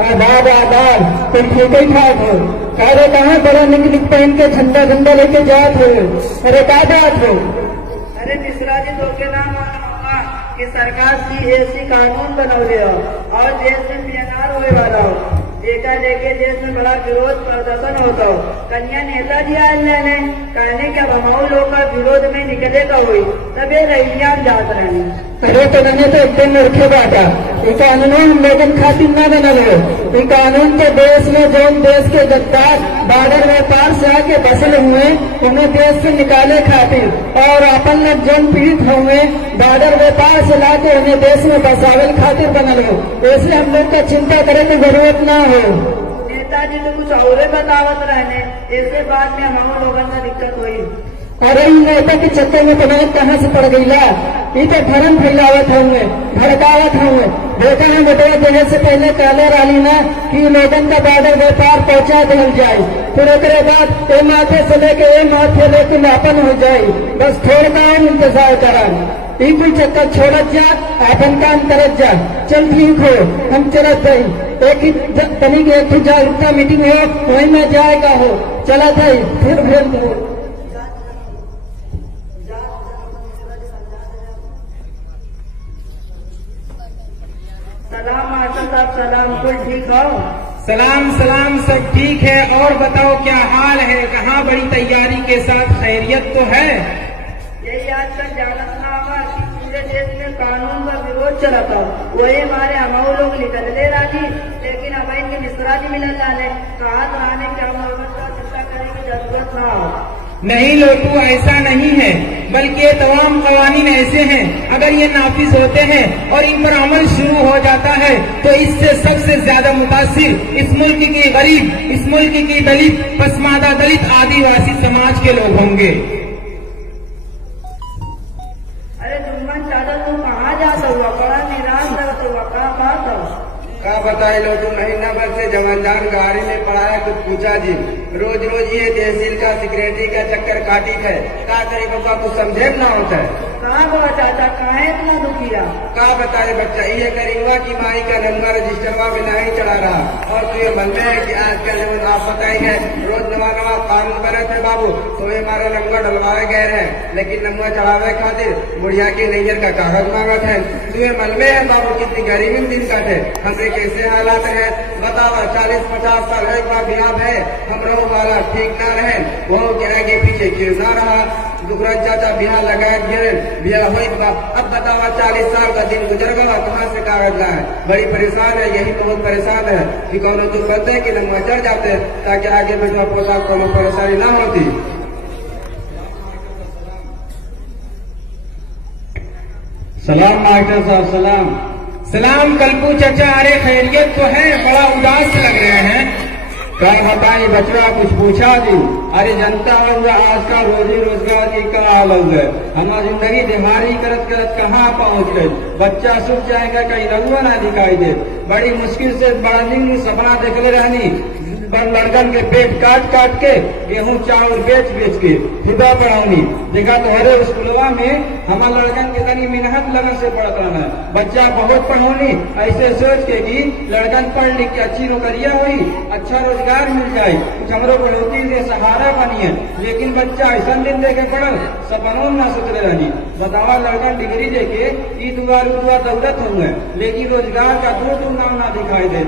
आबाद आबाद तो ठीक ही ठाक हो। अरे कहाँ बड़ा निक निक पहन के झंडा झंडा लेके जात हो। अरे क्या बात हो? अरे मिश्रा जी तो के नाम होगा कि सरकार CAC कानून बनौले हो और देश में PNR होने वाला हो। देखा देखे देश में बड़ा विरोध प्रदर्शन होता हो। कन्या नेताजी आज ने कहने के बमाऊ लोग का विरोध में निकले का हुई तब ये रैलियां जात रहे। अरे तो मैंने तो एकदम रखे बाटा ये कानून हम लोगन खातिर न बनल हो। ये कानून के देश में जो देश के गद्दार बॉर्डर में पार से आके बसल हुए उन्हें देश से निकाले खातिर और अपन लोग जो पीड़ित हुए बॉर्डर व्यापार से लाके उन्हें देश में बसावल खातिर बनल हो। इसलिए हम लोग का चिंता करे की जरूरत न हो। नेताजी तो कुछ और बतावत रहने इसके बाद में हम लोगों का दिक्कत हुई। अरे इन नेता के चक्कर में तुम्हें कहाँ से पड़ गई ला? ये तो भरम फैलावत होंगे भड़कावत होंगे। बेटा ने बेटा देने से पहले कहले रही ना कि लोगन का बॉर्डर व्यापार पहुंचा दिल जाए फिर उसके बाद ए माथे से लेके ए माथे लेके मापन हो जाए। बस थोड़ा काम इंतजार करा ई कोई चक्कर छोड़त जा अपन काम करत जा। चल ठीक हो हम चलत गई एक ही तनिक एक जागरूकता मीटिंग हो वही में जाएगा हो चला था फिर भेज दो। सलाम मास्टर साहब सलाम कुल ठीक हो? सलाम सलाम सब ठीक है। और बताओ क्या हाल है? कहाँ बड़ी तैयारी के साथ खैरियत तो है? यही आजकल जानत ना होगा कि पूरे देश में कानून का विरोध चला था वही हमारे हमारे लोग निकल ले राजी लेकिन अब इनके मिश्रा जी मिलने लाने कहा रहने की हम लोगों का चिंता करने की जरूरत ना हो। नहीं लोटू ऐसा नहीं है बल्कि ये तमाम कवानीन ऐसे हैं अगर ये नाफिज होते हैं और इन पर अमल शुरू हो जाता है तो इससे सबसे ज्यादा मुतासिर इस मुल्क की गरीब इस मुल्क की दलित पसमादा दलित आदिवासी समाज के लोग होंगे। अरे जुम्मन चादर तू कहाँ जाता हुआ बड़ा निराश रहता हुआ कहाँ बात हो? का बताए लोटू महीना भर से जवानदार गाड़ी में पड़ाया कुछ पूछा जी रोज रोज ये तहसील का सिक्योरिटी का चक्कर काटी है का करे बाबा कुछ समझे न होता है। कहाँ बोला चाचा कहाँ इतना दुखिया? का बताए बच्चा ये करीबा की माई का नंबर रजिस्टरवा में नहीं चढ़ा रहा और तो ये मन में है कि आजकल जब आप बताएंगे रोज नवा नवा कानून बने थे बाबू तो ये हमारा नंबर डलवाए गए हैं लेकिन नंबर चढ़ावे खातिर बुढ़िया की नैयर का कागज मांगत है। तो ये मन में है बाबू कितनी गरीबी में दिन काटे हमसे कैसे हालात है बतावा 40-50 साल है ब्याह है हम रहो वाला ठीक ना रहे वो कह के पीछे क्यों ना रहा दूसरा चाचा बिहार लगाए बिहार हो अब बतावा 40 साल का दिन गुजर गया कहाँ से कागज ला है बड़ी परेशान है। यही बहुत परेशान है कि कौन तो करते है कि नंबर चढ़ जाते ताकि आगे बैठा पोता को परेशानी ना होती। सलाम मास्टर साहब सलाम। सलाम कल्पू चाचा। अरे खैरियत तो है बड़ा उदास लग रहे हैं। क्या बताए बचवा कुछ पूछा जी? अरे जनता होगा आज का रोजी रोजगार की क्या हाल है। हमारी जिंदगी दिहाड़ी करत करत कहाँ पहुँच गई। बच्चा सुख जाएगा कहीं रघुआ ना दिखाई दे। बड़ी मुश्किल से बड़ा नींद सपना देखले रहनी लड़कन के पेट काट काट के गेहूं चावल बेच बेच के खुदा पढ़ाऊनी देखा तो हरे स्कूलवा में हमारे लड़कन के तनी मेहनत लगन से पढ़त रहना बच्चा बहुत पढ़ौनी ऐसे सोच के कि लड़कन पढ़ लिख के अच्छी नौकरियां हुई अच्छा रोजगार मिल जाए कुछ हमरो बढ़ोतरी से सहारा बनिए लेकिन बच्चा ऐसा दिन दे के पढ़ल सपनों न सोचले रहनी। बतावा लड़कन डिग्री देके ई दुआ दौलत होंगे लेकिन रोजगार का दूर नाम ना दिखाई दे।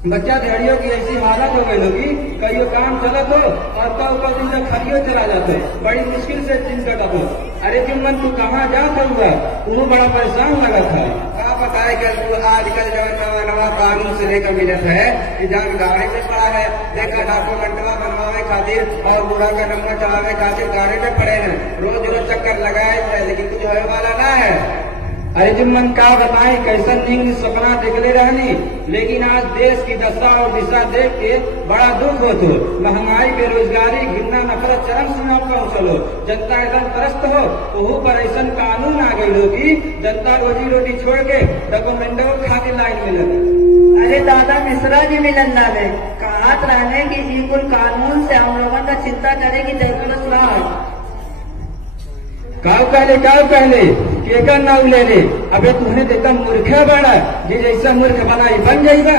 बच्चा दिहाड़ियों की ऐसी हालत हो गई होगी कहीं काम चलत हो और कल दिन तक खरियो चला जाते बड़ी मुश्किल से दिन कटत हो। अरे जुम्मन तू कहाँ जाता हुआ तू बड़ा परेशान लगा था। क्या बताए कि आजकल जब नवा कानून से लेकर मिलत है कि जहाँ गाड़ी में पड़ा है देखा डॉक्यूमेंटवा बनवावे खातिर और बूढ़ा का नंबर चलावे खातिर गाड़ी में पड़े हैं रोज रोज चक्कर लगाए थे लेकिन कुछ होने वाला ना है। अरे जुम्मन का बताए कैसा नींद सपना देखले रहनी लेकिन आज देश की दशा और दिशा देख के बड़ा दुख होतो। महंगाई बेरोजगारी घृणा नफरत चरम सीमा पहुंचलो जनता एकदम त्रस्त हो वहू पर ऐसा कानून आ गई होगी जनता रोजी रोटी छोड़ के डॉक्यूमेंटों खातिर लाइन में लगे। अरे दादा मिश्रा जी मिलन डाले कहा रहने की ई कुल कानून से हम लोगों का चिंता करे की जरूरत ना है। काव कहले केकर नाव ले ले अबे तुमने देखा मूर्ख बड़ा जी जैसा मूर्ख बनाई बन जाएगा।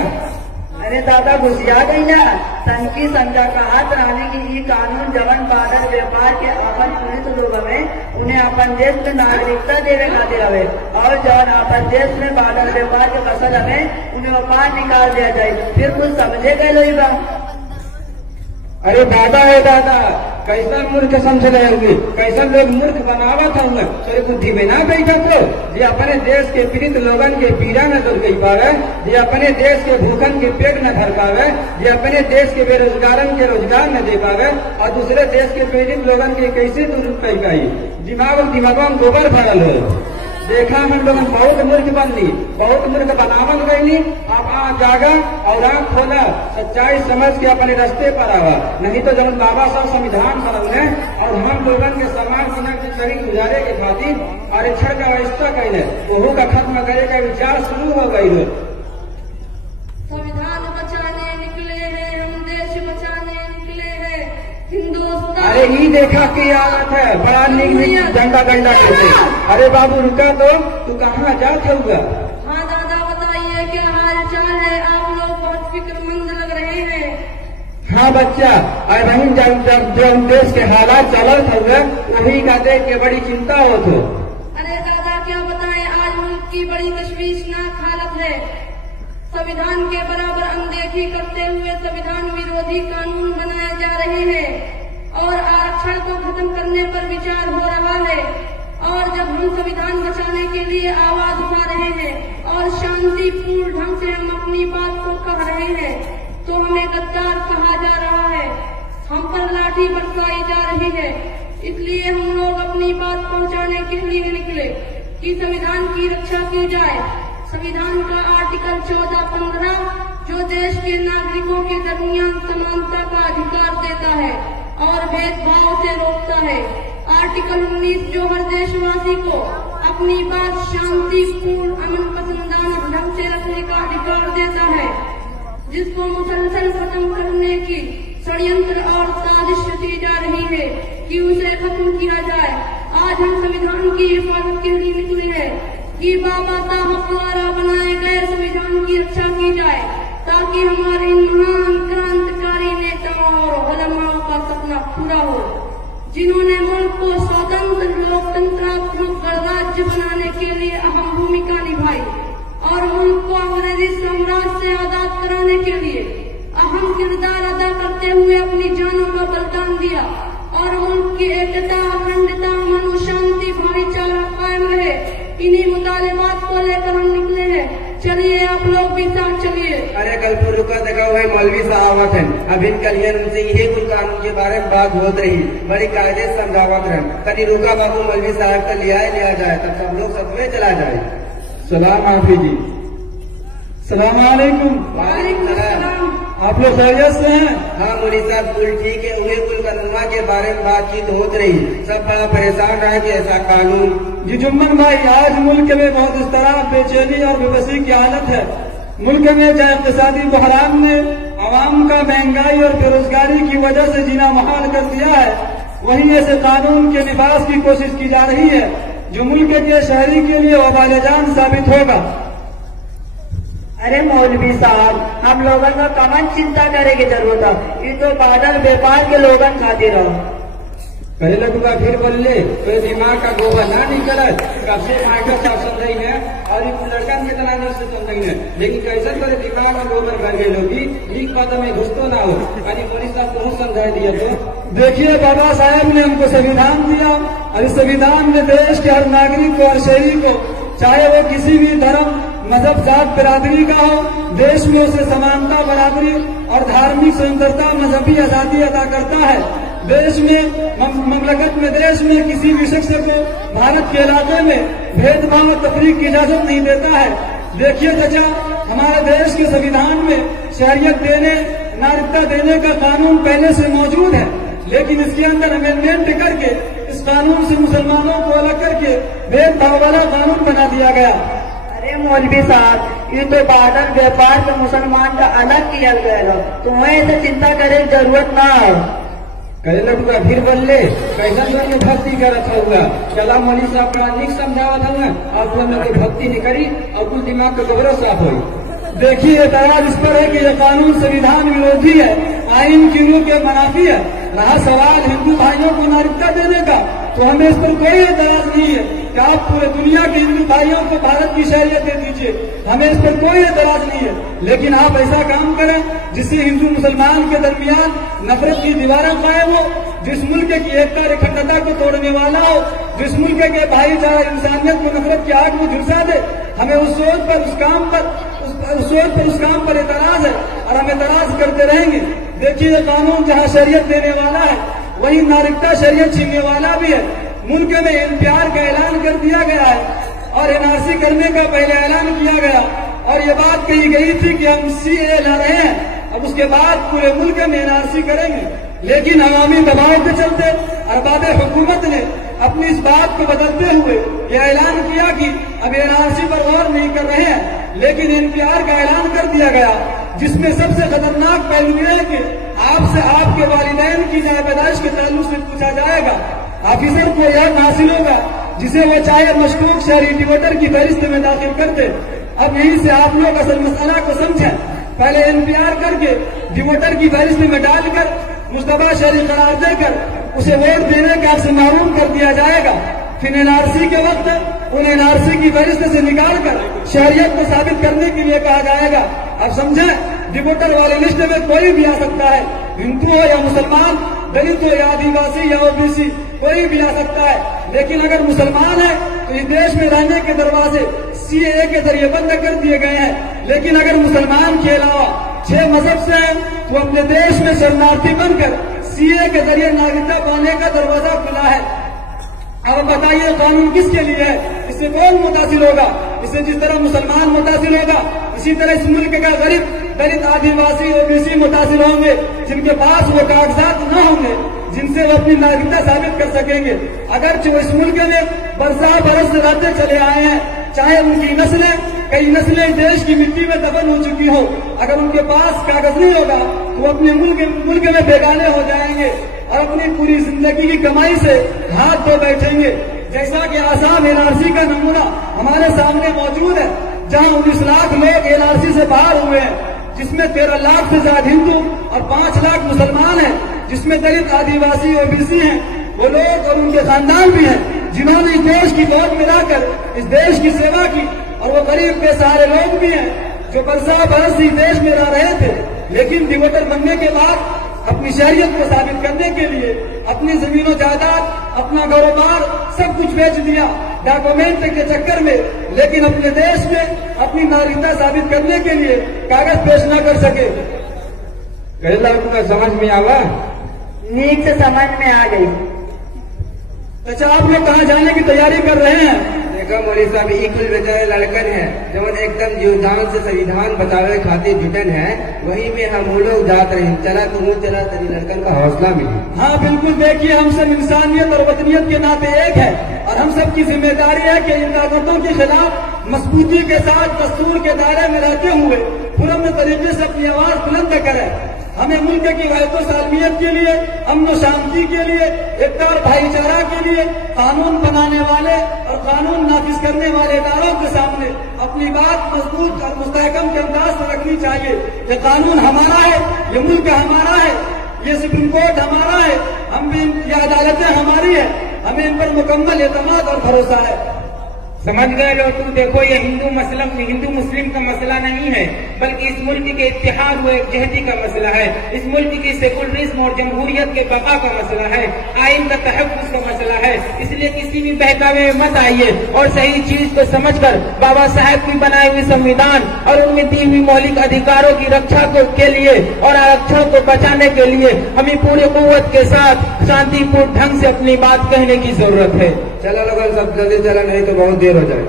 अरे दादा घुसिया गई ना संकी संजा कहा रानी की ये कानून जवन बादल व्यापार के अपन पीड़ित लोग हमें उन्हें अपन देश में नागरिकता देवे खातिर हवे और जवन अपन देश में बादल व्यापार के फसल हमें उन्हें व्यापार निकाल दिया जाए। फिर कुछ समझे गए लोग। अरे दादा है दादा, कैसा मूर्ख समझ रहे होंगे, कैसा लोग मूर्ख बनावत होंगे। तो बुद्धि में ना बैठा तो जे अपने देश के पीड़ित लोगन के पीड़ा न दूर कर पावे, जे अपने देश के भूखन के पेट न भर पावे, जे अपने देश के बेरोजगारन के रोजगार न दे पावे और दूसरे देश के पीड़ित लोगन के कैसे दूर कर पाई। दिमागों में गोबर भरल हो। देखा हम लोग बहुत मूर्ख बनली, बहुत मूर्ख बनावन गईली। आप जागा और आँख खोला, सच्चाई समझ के अपने रास्ते पर आवा, नहीं तो जब बाबा साहब संविधान बनौले और हम लोगन के समाज की जिंदगी गुजारे के खातिर आरक्षण का व्यवस्था कैले वहू का खत्म करे का विचार शुरू हो गई। संविधान बचाने निकले हैं, हम देश बचाने निकले हैं हिंदुस्तान। अरे ये देखा की आदत है, बड़ा निक झंडा गंडा करते। अरे बाबू रुका तो, तू कहाँ जाते हुआ? हाँ दादा बताइए क्या हाल चाल है, आप लोग बहुत फिक्रमंद लग रहे हैं। हाँ बच्चा, अरे बहन जब जो देश के हालात चलत हुए वही का देख के बड़ी चिंता हो तो। अरे दादा क्या बताएं, आज मुल्क की बड़ी तशवीशनाक हालत है। संविधान के बराबर अनदेखी करते हुए संविधान विरोधी कानून बनाए जा रहे हैं और आरक्षण को खत्म करने पर विचार हो रहा है। और जब हम संविधान बचाने के लिए आवाज उठा रहे हैं और शांतिपूर्ण ढंग से हम अपनी बात को कह रहे हैं तो हमें गद्दार कहा जा रहा है, हम पर लाठी बरसाई जा रही है। इसलिए हम लोग अपनी बात पहुंचाने के लिए निकले कि संविधान की रक्षा की जाए। संविधान का आर्टिकल 14(15) जो देश के नागरिकों के दरमियान समानता का अधिकार देता है और भेदभाव से रोकता है। आर्टिकल 19 जो हर देशवासी को अपनी बात शांतिपूर्ण अमन पसंदाना ढंग से रखने का अधिकार देता है, जिसको मुसलसल खत्म करने की षड्यंत्र और साजिश रची जा रही है कि उसे खत्म किया जाए। आज हम संविधान की हिफाजत के लिए निकले हैं कि बाबा साहब द्वारा बनाए गए संविधान की रक्षा की जाए ताकि हमारे इन महान क्रांतिकारी नेताओं और उलमाओं का सपना पूरा हो, जिन्होंने मुल्क को स्वतंत्र लोकतंत्रात्मक गणराज्य बनाने के लिए अहम भूमिका निभाई और मुल्क को अंग्रेजी साम्राज्य से आजाद कराने के लिए अहम किरदार अदा करते हुए अपनी जानों का बलिदान दिया और मुल्क की एकता, अखंडता, अमन, शांति, भाईचारा कायम रहे। इन्हीं मुतालिबात को लेकर हम निकले हैं। चलिए आप लोग भी साथ चलिए। अरे कल तो रुका देखा हुआ मौलवी साहब है, अभी कलियन उनसे यही कुल कानून के बारे में बात होत रही, बड़ी कायदे समझावत रहे। कभी रुका बाबू मौलवी साहब का लिया जाए तब सब लोग सब में चला जाए। सलाम हाफी जी। सलाम वालेकुम। वालेकुम सलाम। आप लोग खैरियत से हैं? हाँ मुनी साहब कुल ठीक है, उन्हें कुल कानून के बारे में बातचीत होत रही, सब बड़ा परेशान रहे कि ऐसा कानून। जी जुम्मन भाई, आज मुल्क में बहुत इस तरह बेचैनी और बेबसी की हालत है। मुल्क में चाहे इक़्तिसादी बहरान ने आवाम का महंगाई और बेरोजगारी की वजह से जीना मुहाल कर दिया है, वहीं ऐसे कानून के निफाज की कोशिश की जा रही है जो मुल्क के शहरी के लिए वबाल जान साबित होगा। अरे मौलवी साहब, हम लोगों का कमन चिंता करे की जरूरत है, ये तो बादल व्यापार के लोगन खातिर हो। पहले तो फिर बोले तो दिमाग का गोबर ना निकल, कब से माइकर साहब समझ है और लड़का कितना देर से समझ है, लेकिन कैसे करे दिमाग में गोबर भर गए लोग लीक पद में घुस तो ना हो। अरे मोदी साहब बहुत समझा दिया। तो देखिए बाबा साहब ने हमको संविधान दिया और इस संविधान ने देश के हर नागरिक को, हर शहरी को, चाहे वो किसी भी धर्म, मजहब, जात, बिरादरी का हो, देश में उसे समानता, बराबरी और धार्मिक स्वतंत्रता, मजहबी आजादी अदा करता है। देश में ममलकत में देश में किसी भी शख्स को भारत के इलाके में भेदभाव और तफरीक की इजाजत नहीं देता है। देखिए चाचा, हमारे देश के संविधान में शहरियत देने, नागरिकता देने का कानून पहले से मौजूद है, लेकिन इसके अंदर अमेंडमेंट करके इस कानून से मुसलमानों को अलग करके भेदभाव वाला कानून बना दिया गया। अरे मौलवी साहब, ये तो बादल व्यापार से मुसलमान का अलग किया गया, तुम्हें ऐसे चिंता करे जरूरत ना हो। कहे लोग फिर बोल ले कैसा लोग भक्ति का रखा हुआ। चला मौली साहब का निक समझावा था, आप लोग भक्ति नहीं करी और कुल दिमाग का गोबरो साफ हो। देखिए एतराज इस पर है कि यह कानून संविधान विरोधी है, आइन की रूह के मनाफी है। रहा सवाल हिंदू भाइयों को नागरिकता देने का, तो हमें इस पर कोई एतराज नहीं है कि आप पूरे दुनिया के हिंदू भाइयों को भारत की शरीयत दे दीजिए, हमें इस पर कोई एतराज नहीं है। लेकिन आप ऐसा काम करें जिससे हिंदू मुसलमान के दरमियान नफरत की दीवारें कायम हो, जिस मुल्क की एकता और अखंडता को तोड़ने वाला हो, जिस मुल्क के भाईचारा इंसानियत को नफरत की आग में झुलसा दे, हमें उस सोच पर उस काम पर एतराज है और हम एतराज करते रहेंगे। देखिए ये कानून जहाँ शरीयत देने वाला है वही नागरिकता शरीयत छीनने वाला भी है। मुल्क में एनपीआर का ऐलान कर दिया गया है और एनआरसी करने का पहले ऐलान किया गया और ये बात कही गई थी कि हम सीए ला रहे हैं, अब उसके बाद पूरे मुल्क में एनआरसी करेंगे। लेकिन अवामी दबाव के चलते अरबाब हुकूमत ने अपनी इस बात को बदलते हुए यह ऐलान किया कि अब एनआरसी पर गौर नहीं कर रहे हैं, लेकिन एनपीआर का ऐलान कर दिया गया, जिसमें सबसे खतरनाक पहलू यह है कि आपसे आपके वालिदैन की न्याय पैदाइश के ताल्लुक से पूछा जाएगा। ऑफिसर को यह हासिल होगा जिसे वो चाहे मशकूक शहरी डिवोटर की फहरिस्त में दाखिल कर दे। अब यहीं से आप लोग असल मसला को समझें। पहले एनपीआर करके डिवोटर की फहरिस्त में डालकर मुस्तबा शहरी करार देकर उसे वोट देने का आपसे महरूम कर दिया जाएगा। फिर एनआरसी के वक्त उन्हें एनआरसी की फहरिस्त से निकालकर शहरियत को साबित करने के लिए कहा जाएगा। अब समझे, डिवोटर वाली लिस्ट में कोई भी आ सकता है, हिंदू हो या मुसलमान, दलित हो या आदिवासी या ओबीसी, कोई भी आ सकता है। लेकिन अगर मुसलमान है तो इस देश में रहने के दरवाजे सीएए के जरिए बंद कर दिए गए हैं। लेकिन अगर मुसलमान के अलावा 6 मजहब से हैं तो अपने देश में शरणार्थी बनकर सीएए के जरिए नागरिकता पाने का दरवाजा खुला है। अब बताइए कानून किसके लिए है? इससे कौन मुतासिर होगा? इससे जिस तरह मुसलमान मुतासिर होगा इसी तरह इस मुल्क का गरीब, दलित, आदिवासी, ओबीसी मुतासिर होंगे, जिनके पास वो कागजात न होंगे जिनसे वो अपनी नागरिकता साबित कर सकेंगे। अगर वो इस मुल्क में बरस से रहते चले आए हैं, चाहे उनकी नस्लें कई नस्लें देश की मिट्टी में दफन हो चुकी हो, अगर उनके पास कागज नहीं होगा तो वो अपने मुल्क में बेगाने हो जाएंगे और अपनी पूरी जिंदगी की कमाई से हाथ धो बैठेंगे। जैसा कि आसाम एनआरसी का नमूना हमारे सामने मौजूद है, जहां 19 लाख लोग एनआरसी से बाहर हुए हैं, जिसमें 13 लाख से ज्यादा हिंदू और 5 लाख मुसलमान हैं, जिसमें दलित, आदिवासी, ओबीसी हैं। वो लोग और उनके खानदान भी हैं जिन्होंने इस देश की दौड़ मिलाकर इस देश की सेवा की, और वो गरीब बेसहारे लोग भी हैं जो बरस इस देश में रह रहे थे, लेकिन डिवोटर बनने के बाद अपनी शहरियत को साबित करने के लिए अपनी जमीनों जायदाद, अपना कारोबार सब कुछ बेच दिया डॉक्यूमेंट के चक्कर में, लेकिन अपने देश में अपनी नागरिकता साबित करने के लिए कागज पेश न कर सके। कहला आपको समझ में आवा? नीक से समझ में आ गई। अच्छा, आप लोग कहाँ जाने की तैयारी कर रहे हैं? देखो मौलवी साहब, एक कुल बेचारे लड़कन है जो एकदम जीवदान से संविधान बचावे खातिर जुटन है, वही में हम लोग जात रहे। चला तुम चला, तेरी लड़कन का हौसला मिली। हाँ बिल्कुल, देखिए हम सब इंसानियत और वतनियत के नाते एक है और हम सब की जिम्मेदारी है कि इन ताकतों के खिलाफ मजबूती के साथ दस्तूर के दायरे में रहते हुए पुरअमन तरीके से अपनी आवाज बुलंद करें। हमें मुल्क की वाहिद सालमियत के लिए, अमन शांति के लिए, एकता और भाईचारा के लिए कानून बनाने वाले और कानून नाफिज करने वाले इदारों के सामने अपनी बात मजबूत और मुस्तहकम के अंदाज से रखनी चाहिए। ये कानून हमारा है, ये मुल्क हमारा है, ये सुप्रीम कोर्ट हमारा है, हम भी ये अदालतें हमारी है, हमें इन पर मुकम्मल एतमाद और भरोसा है। समझ गए लोग? तुम देखो, ये हिंदू मुस्लिम का मसला नहीं है, बल्कि इस मुल्क के इत्तेहाद व एकजहती का मसला है। इस मुल्क की सेकुलरिज्म और जमहूरियत के बका का मसला है, आइन का तहफ़्फ़ुज़ का मसला है। इसलिए किसी भी बहकावे में मत आइए और सही चीज को समझकर बाबा साहब की बनाई हुई संविधान और उनमें दी हुई मौलिक अधिकारों की रक्षा के लिए और आरक्षण को बचाने के लिए हमें पूरी कुव्वत के साथ शांतिपूर्ण ढंग से अपनी बात कहने की जरूरत है। चलो लोगों, सब जल्दी चला, नहीं तो बहुत देर हो जाए।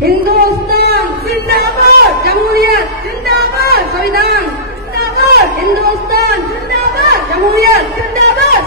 हिंदुस्तान जिंदाबाद, जमहूरियत जिंदाबाद, संविधान जिंदाबाद, हिंदुस्तान जिंदाबाद, जमहूरियत जिंदाबाद,